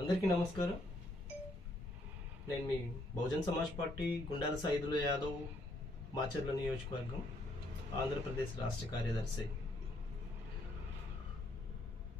అందరికీ నమస్కారం. నేను మీ బహుజన్ సమాజ్ పార్టీ గుండాల సాయిదుల యాదవ్ మాచర్ల నియోజకవర్గం ఆంధ్రప్రదేశ్ రాష్ట్ర కార్యదర్శి.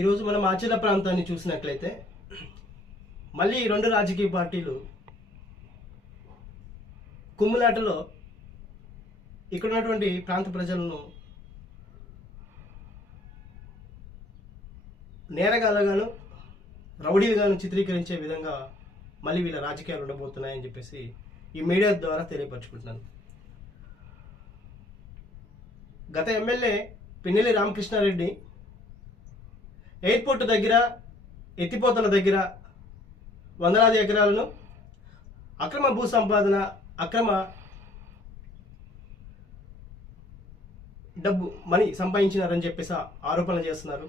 ఈరోజు మనం మాచర్ల ప్రాంతాన్ని చూసినట్లయితే మళ్ళీ రెండు రాజకీయ పార్టీలు కుమ్ములాటలో ఇక్కడ ఉన్నటువంటి ప్రాంత ప్రజలను నేరగాలగాను రౌడీలుగాను చిత్రీకరించే విధంగా మళ్ళీ వీళ్ళ రాజకీయాలు ఉండబోతున్నాయని చెప్పేసి ఈ మీడియా ద్వారా తెలియపరచుకుంటున్నాను. గత ఎమ్మెల్యే పిన్నెల్లి రామకృష్ణారెడ్డి ఎయిర్పోర్ట్ దగ్గర ఎత్తిపోతల దగ్గర వందలాది ఎకరాలను అక్రమ భూ సంపాదన అక్రమ డబ్బు మనీ సంపాదించినారని చెప్పేసి ఆరోపణలు చేస్తున్నారు.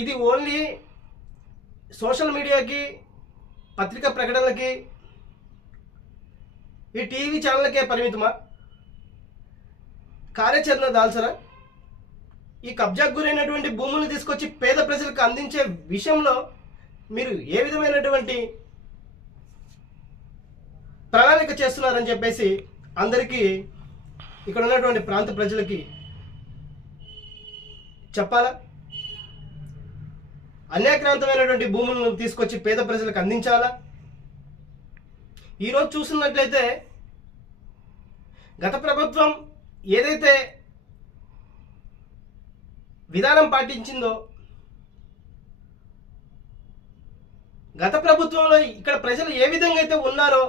ఇది ఓన్లీ సోషల్ మీడియాకి పత్రికా ప్రకటనలకి ఈ టీవీ ఛానళ్ళకే పరిమితమా? కార్యాచరణ దాల్చరా? ఈ కబ్జాకు గురైనటువంటి భూములను తీసుకొచ్చి పేద ప్రజలకు అందించే విషయంలో మీరు ఏ విధమైనటువంటి ప్రణాళిక చేస్తున్నారని చెప్పేసి అందరికీ ఇక్కడ ఉన్నటువంటి ప్రాంత ప్రజలకి చెప్పాలా? అన్యాక్రాంతమైనటువంటి భూములను తీసుకొచ్చి పేద ప్రజలకు అందించాలా? ఈరోజు చూసినట్లయితే గత ప్రభుత్వం ఏదైతే విధానం పాటించిందో గత ప్రభుత్వంలో ఇక్కడ ప్రజలు ఏ విధంగా అయితే ఉన్నారో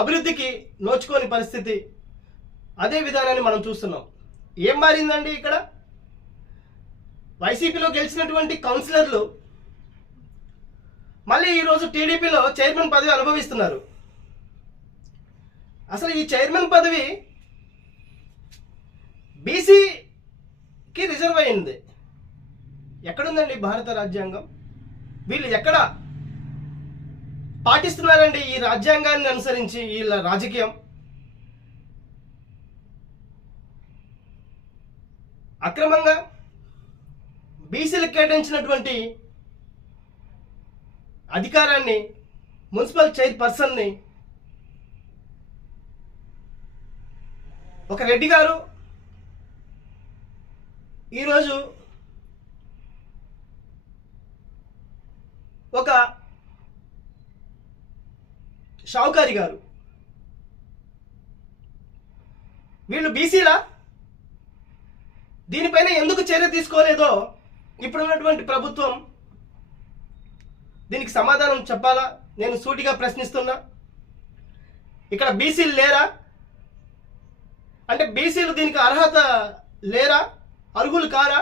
అభివృద్ధికి నోచుకోని పరిస్థితి అదే విధానాన్ని మనం చూస్తున్నాం. ఏం మారిందండి ఇక్కడ? వైసీపీలో గెలిచినటువంటి కౌన్సిలర్లు మళ్ళీ ఈరోజు టీడీపీలో చైర్మన్ పదవి అనుభవిస్తున్నారు. అసలు ఈ చైర్మన్ పదవి బీసీకి రిజర్వ్ అయింది. ఎక్కడుందండి భారత రాజ్యాంగం? వీళ్ళు ఎక్కడ పాటిస్తున్నారండి ఈ రాజ్యాంగాన్ని అనుసరించి వీళ్ళ రాజకీయం? అక్రమంగా బీసీలకు కేటాయించినటువంటి అధికారాన్ని మున్సిపల్ చైర్పర్సన్ని ఒక రెడ్డి గారు ఈరోజు ఒక షావుకారి గారు. వీళ్ళు బీసీలా? దీనిపైన ఎందుకు చర్య తీసుకోలేదో ఇప్పుడున్నటువంటి ప్రభుత్వం దీనికి సమాధానం చెప్పాలా? నేను సూటిగా ప్రశ్నిస్తున్నా. ఇక్కడ బీసీలు లేరా? అంటే బీసీలు దీనికి అర్హత లేరా? అర్హులు కారా?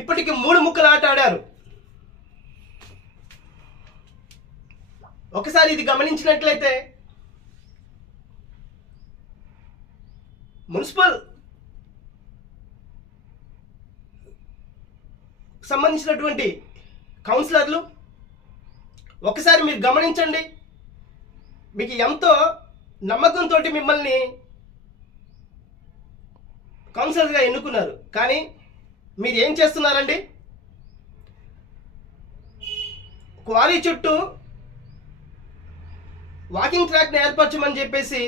ఇప్పటికి మూడు ముక్కలు ఆట ఆడారు. ఒకసారి ఇది గమనించినట్లయితే మున్సిపల్ సంబంధించినటువంటి కౌన్సిలర్లు ఒకసారి మీరు గమనించండి. మీకు ఎంతో నమ్మకంతో మిమ్మల్ని కౌన్సిలర్గా ఎన్నుకున్నారు. కానీ మీరు ఏం చేస్తున్నారండి? క్వారీ చుట్టూ వాకింగ్ ట్రాక్ని ఏర్పరచమని చెప్పేసి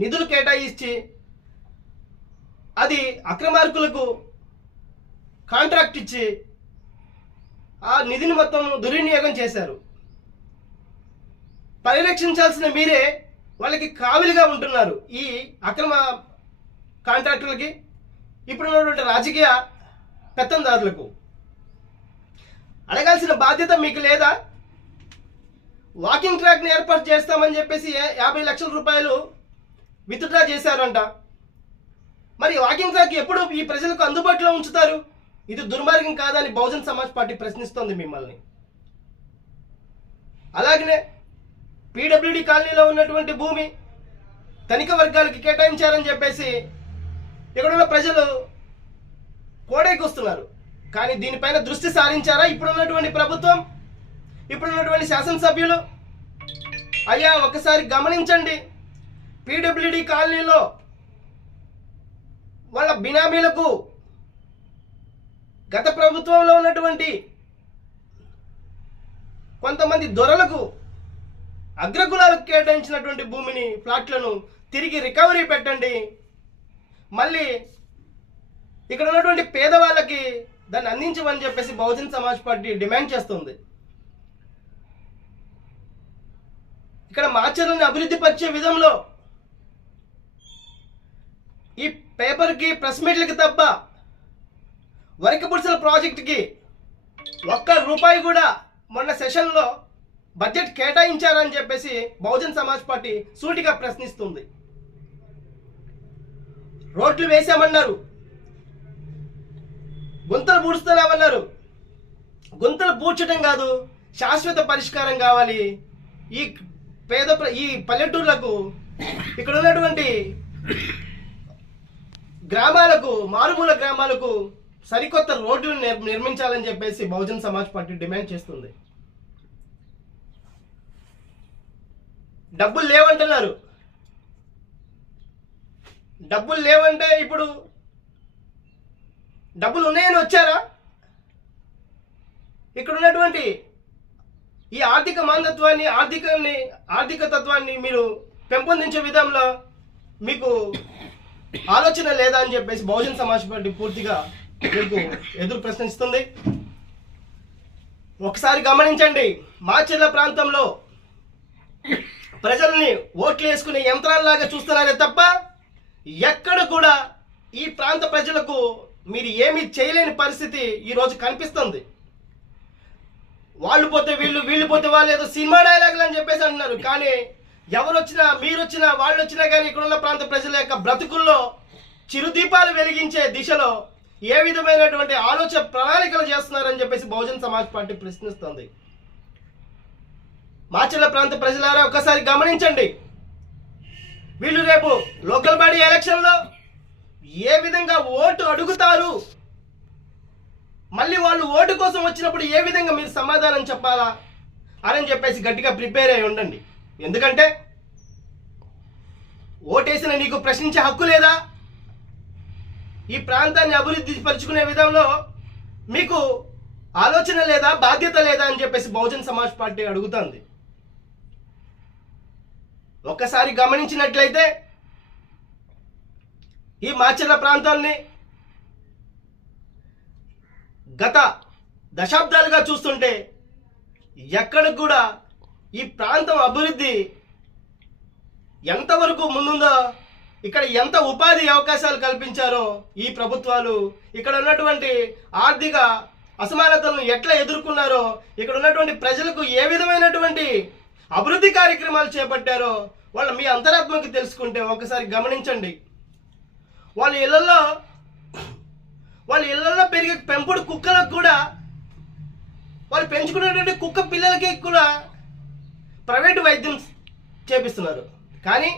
నిధులు కేటాయించి అది అక్రమార్కులకు కాంట్రాక్ట్ ఇచ్చి ఆ నిధిని మొత్తం దుర్వినియోగం చేశారు. పరిరక్షించాల్సిన మీరే వాళ్ళకి కావిలిగా ఉంటున్నారు ఈ అక్రమ కాంట్రాక్టులకి ఇప్పుడున్నటువంటి రాజకీయ పెత్తందారులకు. అడగాల్సిన బాధ్యత మీకు లేదా? వాకింగ్ ట్రాక్ని ఏర్పాటు చేస్తామని చెప్పేసి యాభై లక్షల రూపాయలు విత్డ్రా చేశారంట. మరి వాకింగ్ ట్రాక్ ఎప్పుడు ఈ ప్రజలకు అందుబాటులో ఉంచుతారు? ఇది దుర్మార్గం కాదని బహుజన్ సమాజ్ పార్టీ ప్రశ్నిస్తోంది మిమ్మల్ని. అలాగనే పీడబ్ల్యూడి కాలనీలో ఉన్నటువంటి భూమి ధనిక వర్గాలకి కేటాయించారని చెప్పేసి ఇక్కడ ఉన్న ప్రజలు కోడైకొస్తున్నారు కానీ దీనిపైన దృష్టి సారించారా? ఇప్పుడున్నటువంటి ప్రభుత్వం ఇప్పుడున్నటువంటి శాసనసభ్యులు అయ్యా ఒకసారి గమనించండి. పీడబ్ల్యూడి కాలనీలో వాళ్ళ బినామీలకు గత ప్రభుత్వంలో ఉన్నటువంటి కొంతమంది దొరలకు అగ్రకులాలకు కేటాయించినటువంటి భూమిని ఫ్లాట్లను తిరిగి రికవరీ పెట్టండి. మళ్ళీ ఇక్కడ ఉన్నటువంటి పేదవాళ్ళకి దాన్ని అందించమని చెప్పేసి బహుజన్ సమాజ్ పార్టీ డిమాండ్ చేస్తుంది. ఇక్కడ మాచర్లను అభివృద్ధి పరిచే విధంలో ఈ పేపర్కి ప్రెస్ మీట్లకి తప్ప వరికపుడుసల ప్రాజెక్టుకి ఒక్క రూపాయి కూడా మొన్న సెషన్లో బడ్జెట్ కేటాయించారని చెప్పేసి బహుజన్ సమాజ్ పార్టీ సూటిగా ప్రశ్నిస్తుంది. రోడ్లు వేసామన్నారు. గుంతలు పూడుస్తున్నామన్నారు. గుంతలు పూడ్చడం కాదు శాశ్వత పరిష్కారం కావాలి. ఈ పేద ఈ పల్లెటూర్లకు ఇక్కడ ఉన్నటువంటి గ్రామాలకు మారుమూల గ్రామాలకు సరికొత్త రోడ్లు నిర్మించాలని చెప్పేసి బహుజన్ సమాజ్ పార్టీ డిమాండ్ చేస్తుంది. డబ్బులు లేవంటున్నారు. డబ్బులు లేవంటే ఇప్పుడు డబ్బులు ఉన్నాయని వచ్చారా? ఇక్కడ ఉన్నటువంటి ఈ ఆర్థిక మాందత్వాన్ని ఆర్థికాన్ని ఆర్థిక తత్వాన్ని మీరు పెంపొందించే విధంలో మీకు ఆలోచన లేదా అని చెప్పేసి బహుజన్ సమాజ్ పార్టీ పూర్తిగా మీకు ఎదురు ప్రశ్నిస్తుంది. ఒకసారి గమనించండి మాచెల్ల ప్రాంతంలో ప్రజల్ని ఓట్లు వేసుకునే యంత్రాలలాగా చూస్తున్నారే తప్ప ఎక్కడ కూడా ఈ ప్రాంత ప్రజలకు మీరు ఏమీ చేయలేని పరిస్థితి ఈరోజు కనిపిస్తుంది. వాళ్ళు పోతే వీళ్ళు వీళ్ళు పోతే వాళ్ళు ఏదో సినిమా డైలాగులు అని చెప్పేసి అంటున్నారు. కానీ ఎవరు వచ్చినా మీరు వచ్చినా వాళ్ళు వచ్చినా కానీ ఇక్కడ ఉన్న ప్రాంత ప్రజల యొక్క బ్రతుకుల్లో చిరుదీపాలు వెలిగించే దిశలో ఏ విధమైనటువంటి ఆలోచన ప్రణాళికలు చేస్తున్నారని చెప్పేసి బహుజన్ సమాజ్ పార్టీ ప్రశ్నిస్తుంది. మాచర్ల ప్రాంత ప్రజలారా ఒకసారి గమనించండి. వీళ్ళు రేపు లోకల్ బాడీ ఎలక్షన్లో ఏ విధంగా ఓటు అడుగుతారు? మళ్ళీ వాళ్ళు ఓటు కోసం వచ్చినప్పుడు ఏ విధంగా మీరు సమాధానం చెప్పాలా? అని చెప్పేసి గట్టిగా ప్రిపేర్ అయి ఉండండి. ఎందుకంటే ఓటేసిన నీకు ప్రశ్నించే హక్కు లేదా? ఈ ప్రాంతాన్ని అభివృద్ధి పరుచుకునే విధంలో మీకు ఆలోచన లేదా బాధ్యత లేదా అని చెప్పేసి బహుజన్ సమాజ్ పార్టీ అడుగుతుంది. ఒక్కసారి గమనించినట్లయితే ఈ మాచర్ల ప్రాంతాన్ని గత దశాబ్దాలుగా చూస్తుంటే ఎక్కడ కూడా ఈ ప్రాంతం అభివృద్ధి ఎంతవరకు ముందుందో ఇక్కడ ఎంత ఉపాధి అవకాశాలు కల్పించారో ఈ ప్రభుత్వాలు ఇక్కడ ఉన్నటువంటి ఆర్థిక అసమానతలను ఎట్లా ఎదుర్కొన్నారో ఇక్కడ ఉన్నటువంటి ప్రజలకు ఏ విధమైనటువంటి అభివృద్ధి కార్యక్రమాలు చేపట్టారో వాళ్ళ మీ అంతరాత్మకి తెలుసుకుంటే ఒకసారి గమనించండి. వాళ్ళ ఇళ్ళలో వాళ్ళ ఇళ్ళలో పెరిగే పెంపుడు కుక్కలకు కూడా వాళ్ళు పెంచుకునేటువంటి కుక్క పిల్లలకి కూడా ప్రైవేటు వైద్యం చేపిస్తున్నారు. కానీ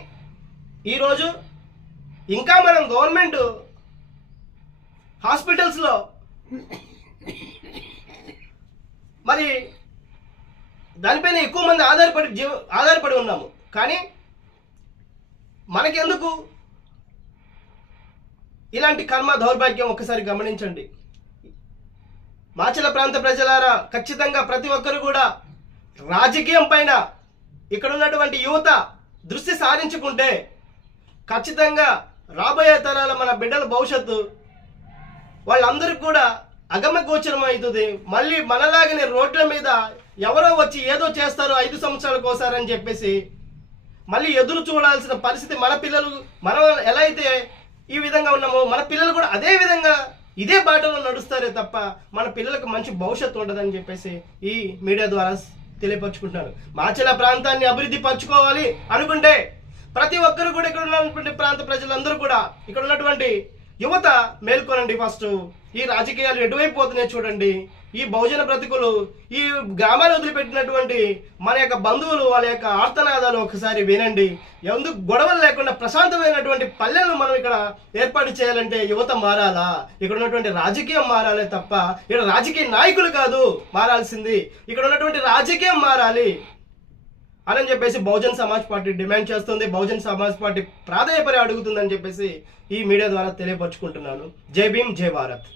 ఈరోజు ఇంకా మనం గవర్నమెంట్ హాస్పిటల్స్లో మరి దానిపైన ఎక్కువ మంది ఆధారపడి జీవ ఆధారపడి ఉన్నాము. కానీ మనకెందుకు ఇలాంటి కర్మ దౌర్భాగ్యం ఒకసారి గమనించండి. మాచల ప్రాంత ప్రజలారా ఖచ్చితంగా ప్రతి ఒక్కరు కూడా రాజకీయం పైన ఇక్కడ ఉన్నటువంటి యువత దృష్టి సారించుకుంటే ఖచ్చితంగా రాబోయే తరాల మన బిడ్డల భవిష్యత్తు వాళ్ళందరికీ కూడా అగమ్య గోచరం అవుతుంది. మళ్ళీ మనలాగనే రోడ్ల మీద ఎవరో వచ్చి ఏదో చేస్తారు ఐదు సంవత్సరాలకు కోసారని చెప్పేసి మళ్ళీ ఎదురు చూడాల్సిన పరిస్థితి మన పిల్లలు మనం ఎలా అయితే ఈ విధంగా ఉన్నామో మన పిల్లలు కూడా అదే విధంగా ఇదే బాటలో నడుస్తారే తప్ప మన పిల్లలకు మంచి భవిష్యత్తు ఉండదని చెప్పేసి ఈ మీడియా ద్వారా తెలియపరచుకుంటున్నాను. మాచల ప్రాంతాన్ని అభివృద్ధి పరచుకోవాలి అనుకుంటే ప్రతి ఒక్కరు కూడా ఇక్కడ ఉన్నటువంటి ప్రాంత ప్రజలందరూ కూడా ఇక్కడ ఉన్నటువంటి యువత మేల్కొనండి ఫస్ట్. ఈ రాజకీయాలు ఎటువైపు పోతున్నాయి చూడండి. ఈ బహుజన బ్రతుకులు ఈ గ్రామాలు వదిలిపెట్టినటువంటి మన యొక్క బంధువులు వాళ్ళ యొక్క ఆర్తనాదాలు ఒకసారి వినండి. ఎందుకు గొడవలు లేకుండా ప్రశాంతమైనటువంటి పల్లెలను మనం ఇక్కడ ఏర్పాటు చేయాలంటే యువత మారాలా? ఇక్కడ ఉన్నటువంటి రాజకీయం మారాలే తప్ప ఇక్కడ రాజకీయ నాయకులు కాదు మారాల్సింది. ఇక్కడ ఉన్నటువంటి రాజకీయం మారాలి. అని చెప్పేసి బహుజన్ సమాజ్ పార్టీ డిమాండ్ చేస్తుంది. బహుజన్ సమాజ్ పార్టీ ప్రాధాన్యపరి అడుగుతుందని చెప్పేసి ఈ మీడియా ద్వారా తెలియపరుచుకుంటున్నాను. జై భీమ్ జై భారత్.